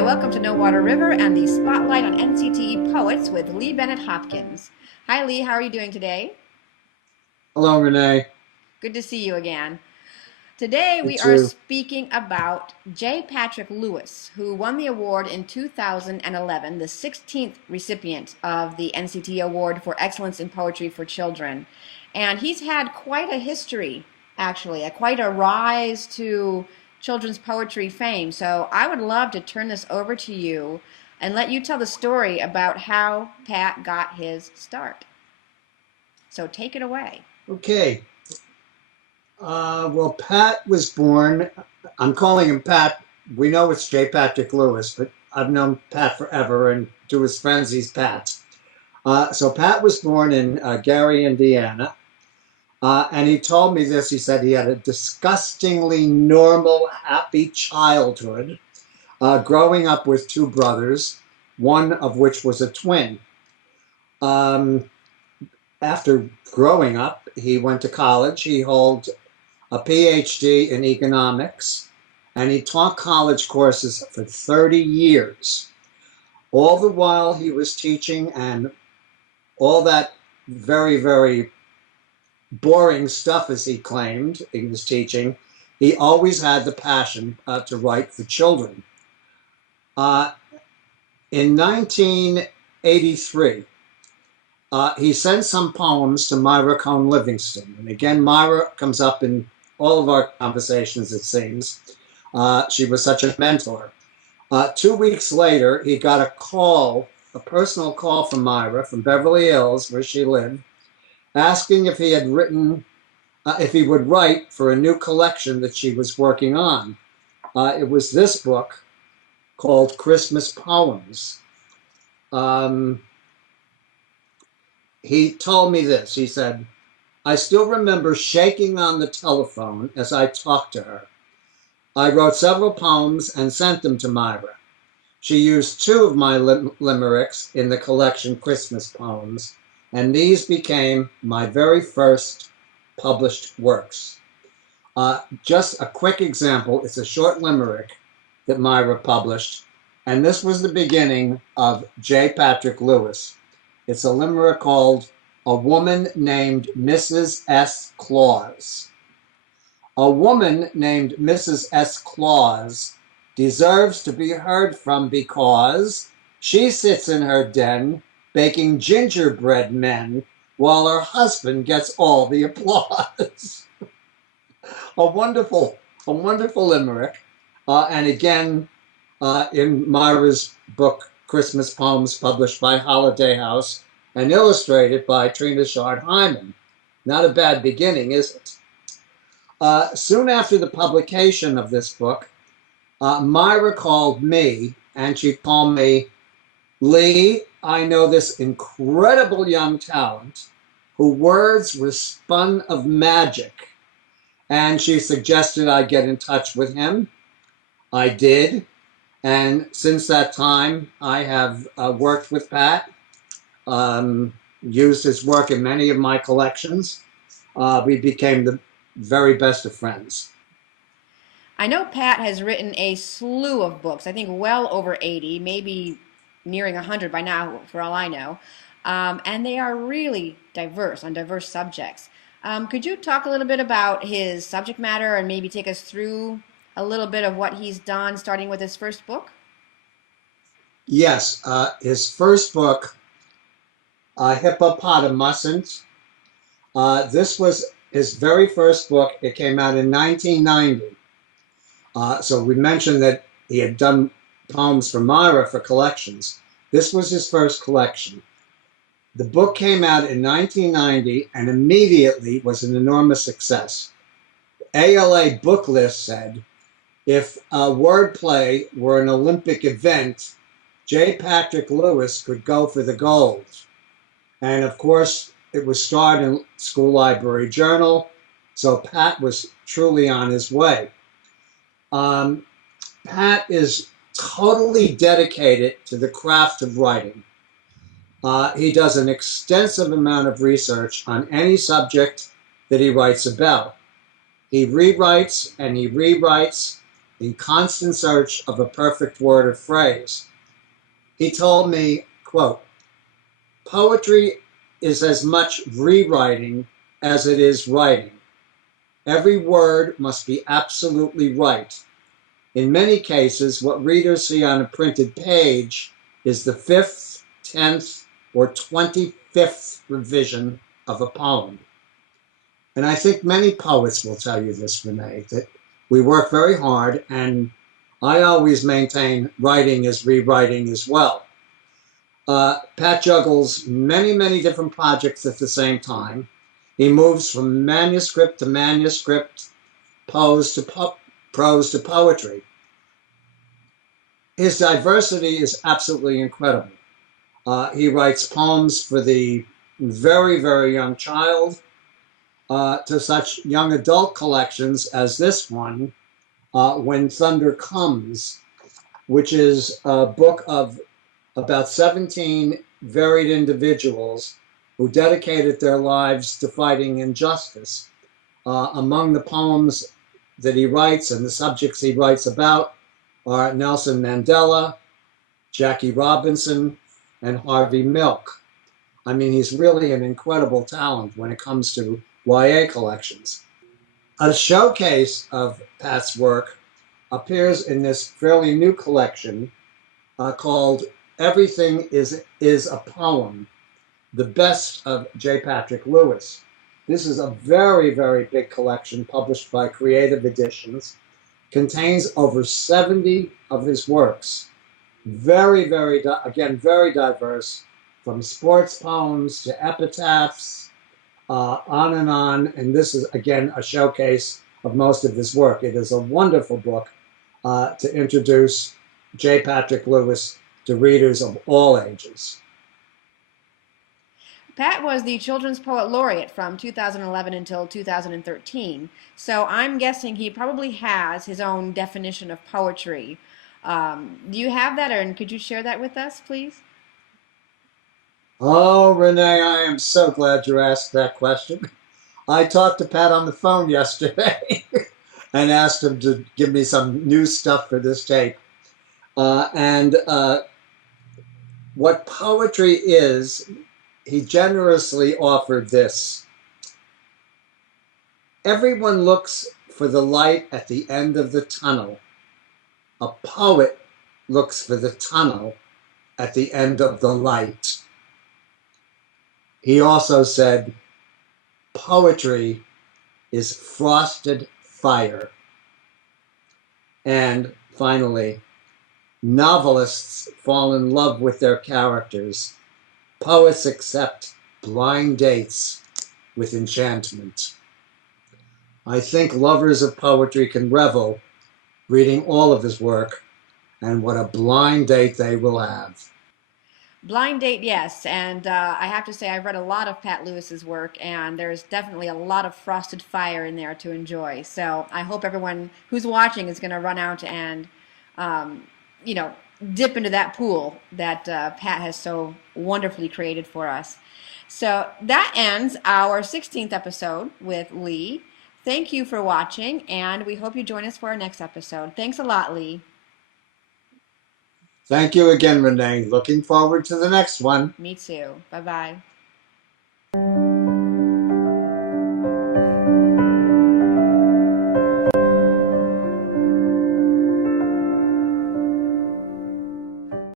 Hi, welcome to No Water River and the Spotlight on NCTE Poets with Bennett Hopkins. Hi Lee, how are you doing today? Hello, Renee. Good to see you again. Today You we are too. speaking about J. Patrick Lewis, who won the award in 2011, the 16th recipient of the NCTE Award for Excellence in Poetry for Children. And he's had quite a history, actually, quite a rise to children's poetry fame. So I would love to turn this over to you and let you tell the story about how Pat got his start. So take it away. Okay. Well, Pat was born, I'm calling him Pat. We know it's J. Patrick Lewis, but I've known Pat forever, and to his friends, he's Pat. So Pat was born in Gary, Indiana, and he told me this. He said he had a disgustingly normal, happy childhood, growing up with two brothers, one of which was a twin. Um, After growing up, he went to college. He held a PhD in economics, and he taught college courses for 30 years. All the while he was teaching, and all that very, very boring stuff, as he claimed he was teaching, he always had the passion to write for children. Uh, in 1983, he sent some poems to Myra Cohn Livingston. And again, Myra comes up in all of our conversations, it seems. She was such a mentor. 2 weeks later, he got a call, a personal call from Myra from Beverly Hills, where she lived, asking if he had written, if he would write for a new collection that she was working on. It was this book called Christmas Poems. He told me this. He said, "I still remember shaking on the telephone as I talked to her. I wrote several poems and sent them to Myra. She used two of my limericks in the collection Christmas Poems, and these became my very first published works." Just a quick example. It's a short limerick that Myra published, and this was the beginning of J. Patrick Lewis. It's a limerick called "A Woman Named Mrs. S. Claus." A woman named Mrs. S. Claus deserves to be heard from because she sits in her den baking gingerbread men while her husband gets all the applause. A wonderful limerick. And again, in Myra's book, Christmas Poems, published by Holiday House and illustrated by Trina Shard Hyman. Not a bad beginning, is it? Soon after the publication of this book, Myra called me and she told me, "Lee, I know this incredible young talent whose words were spun of magic." And she suggested I get in touch with him. I did. And since that time, I have worked with Pat, used his work in many of my collections. We became the very best of friends. I know Pat has written a slew of books, I think well over 80, maybe nearing 100 by now, for all I know. And they are really diverse, on diverse subjects. Could you talk a little bit about his subject matter and maybe take us through a little bit of what he's done, starting with his first book? Yes, his first book, Hippopotamusn't. This was his very first book. It came out in 1990. So we mentioned that he had done poems for Myra for collections. This was his first collection. The book came out in 1990 and immediately was an enormous success. ALA Book List said, if wordplay were an Olympic event, J. Patrick Lewis could go for the gold. And of course, it was starred in School Library Journal, so Pat was truly on his way. Pat is totally dedicated to the craft of writing. He does an extensive amount of research on any subject that he writes about. He rewrites and he rewrites, in constant search of a perfect word or phrase. He told me, quote, "Poetry is as much rewriting as it is writing. Every word must be absolutely right. In many cases, what readers see on a printed page is the 5th, 10th, or 25th revision of a poem." And I think many poets will tell you this, Renee, that we work very hard, and I always maintain writing is rewriting as well. Pat juggles many, many different projects at the same time. He moves from manuscript to manuscript, prose to poetry. His diversity is absolutely incredible. He writes poems for the very, very young child, to such young adult collections as this one, When Thunder Comes, which is a book of about 17 varied individuals who dedicated their lives to fighting injustice. Among the poems that he writes and the subjects he writes about are Nelson Mandela, Jackie Robinson, and Harvey Milk. I mean, he's really an incredible talent when it comes to YA collections. A showcase of Pat's work appears in this fairly new collection called Everything is a Poem, the best of J. Patrick Lewis. This is a very, very big collection published by Creative Editions, contains over 70 of his works. Very, very, again, very diverse, from sports poems to epitaphs, on, and this is, again, a showcase of most of his work. It is a wonderful book to introduce J. Patrick Lewis to readers of all ages. Pat was the Children's Poet Laureate from 2011 until 2013, so I'm guessing he probably has his own definition of poetry. Do you have that, and could you share that with us, please? Oh, Renee, I am so glad you asked that question. I talked to Pat on the phone yesterday and asked him to give me some new stuff for this tape. And what poetry is, he generously offered this. Everyone looks for the light at the end of the tunnel. A poet looks for the tunnel at the end of the light. He also said, poetry is frosted fire. And finally, novelists fall in love with their characters. Poets accept blind dates with enchantment. I think lovers of poetry can revel reading all of his work, and what a blind date they will have. Blind Date, yes, and I have to say I've read a lot of Pat Lewis's work, and there's definitely a lot of frosted fire in there to enjoy. So I hope everyone who's watching is going to run out and, dip into that pool that Pat has so wonderfully created for us. So that ends our 16th episode with Lee. Thank you for watching, and we hope you join us for our next episode. Thanks a lot, Lee. Thank you again, Renee. Looking forward to the next one. Me too. Bye-bye.